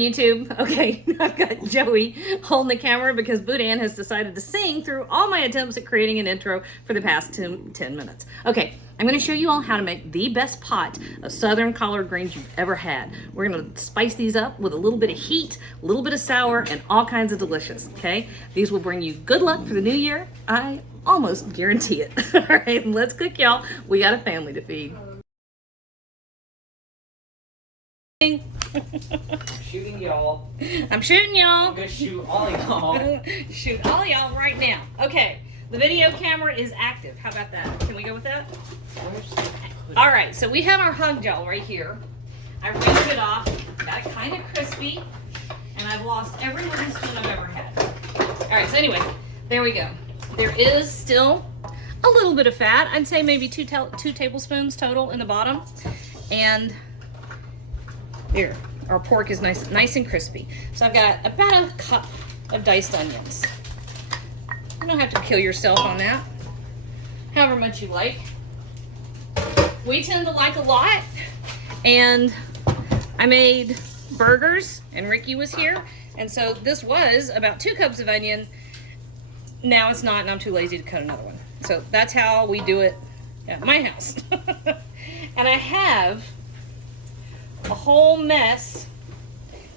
YouTube. Okay, I've got Joey holding the camera because Boudin has decided to sing through all my attempts at creating an intro for the past 10 minutes. Okay, I'm going to show you all how to make the best pot of southern collard greens you've ever had. We're going to spice these up with a little bit of heat, a little bit of sour, and all kinds of delicious, okay? These will bring you good luck for the new year. I almost guarantee it. All right, let's cook, y'all. We got a family to feed. Shooting y'all. I'm shooting y'all. I'm gonna shoot all y'all. Shoot all y'all right now. Okay, the video camera is active. How about that? Can we go with that? All right, so we have our hog jowl right here. I rinsed it off, got it kind of crispy, and I've lost every wooden spoon I've ever had. All right, so anyway, there we go. There is still a little bit of fat. I'd say maybe two tablespoons total in the bottom. And here, our pork is nice and crispy. So I've got about a cup of diced onions. You don't have to kill yourself on that. However much you like. We tend to like a lot. And I made burgers, and Ricky was here. And so this was about 2 cups of onion. Now it's not, and I'm too lazy to cut another one. So that's how we do it at my house. And I have a whole mess.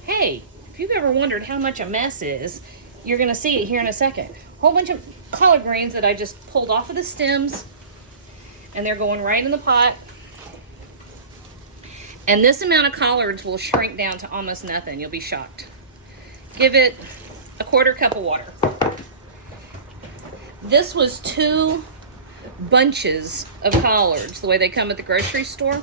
Hey, if you've ever wondered how much a mess is, you're gonna see it here in a second. A whole bunch of collard greens that I just pulled off of the stems, and they're going right in the pot. And this amount of collards will shrink down to almost nothing. You'll be shocked. Give it a 1/4 cup of water. This was 2 bunches of collards, the way they come at the grocery store.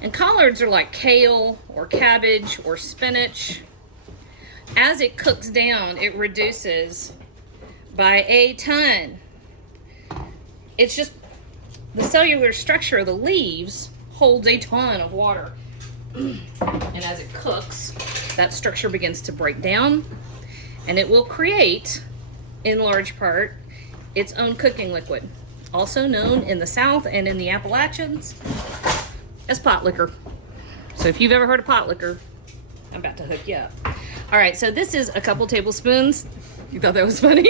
And collards are like kale or cabbage or spinach. As it cooks down, it reduces by a ton. It's just the cellular structure of the leaves holds a ton of water. And as it cooks, that structure begins to break down, and it will create, in large part, its own cooking liquid, also known in the South and in the Appalachians as pot liquor. So if you've ever heard of pot liquor, I'm about to hook you up. All right, so this is a couple tablespoons. You thought that was funny?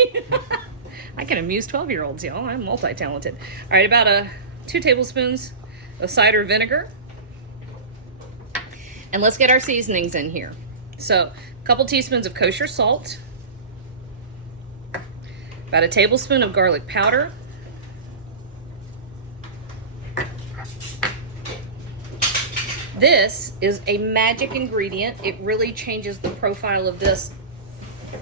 I can amuse 12-year-olds, y'all. I'm multi-talented. All right, about 2 tablespoons of cider vinegar. And let's get our seasonings in here. So a couple teaspoons of kosher salt, about a tablespoon of garlic powder, this is a magic ingredient. It really changes the profile of this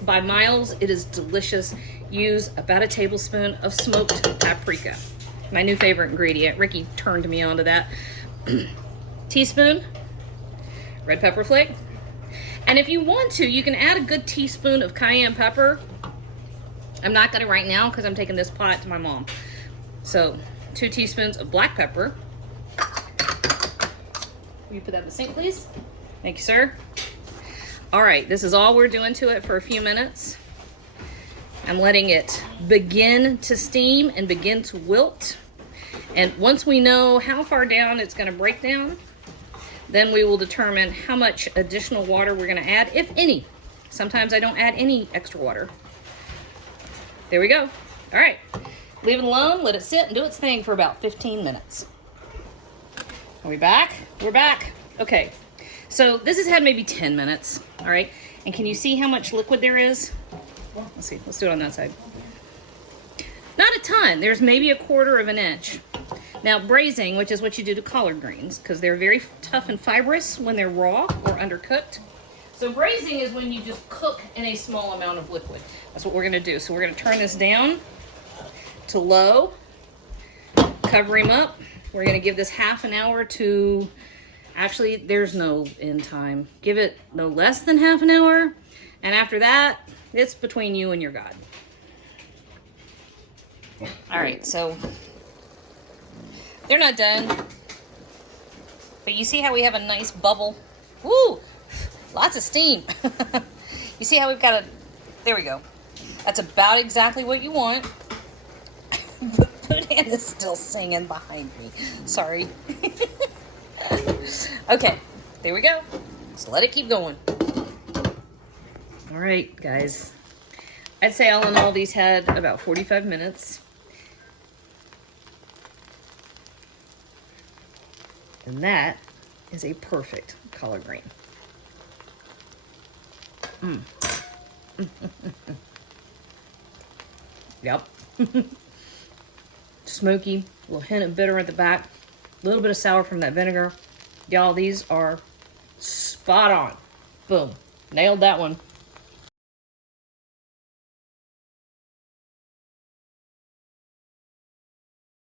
by miles. It is delicious. Use about a tablespoon of smoked paprika, my new favorite ingredient. Ricky turned me on to that. Teaspoon red pepper flake. And if you want to, you can add a good teaspoon of cayenne pepper. I'm not gonna right now because I'm taking this pot to my mom. So 2 teaspoons of black pepper. Will you put that in the sink, please? Thank you, sir. All right, this is all we're doing to it for a few minutes. I'm letting it begin to steam and begin to wilt. And once we know how far down it's gonna break down, then we will determine how much additional water we're gonna add, if any. Sometimes I don't add any extra water. There we go. All right, leave it alone, let it sit and do its thing for about 15 minutes. Are we back? We're back. Okay, so this has had maybe 10 minutes, all right? And can you see how much liquid there is? Let's see, let's do it on that side. Not a ton, there's maybe a 1/4 of an inch. Now, braising, which is what you do to collard greens, because they're very tough and fibrous when they're raw or undercooked. So braising is when you just cook in a small amount of liquid. That's what we're gonna do. So we're gonna turn this down to low, cover him up. We're gonna give this half an hour to, actually, there's no end time. Give it no less than half an hour. And after that, it's between you and your God. All right, so they're not done, but you see how we have a nice bubble? Woo, lots of steam. You see how we've got there we go. That's about exactly what you want. Boudin is still singing behind me. Sorry. Okay, there we go. So let it keep going. All right, guys. I'd say all in all, these had about 45 minutes. And that is a perfect collard green. Yep. Smoky, a little hint of bitter at the back, a little bit of sour from that vinegar. Y'all, these are spot on. Boom. Nailed that one.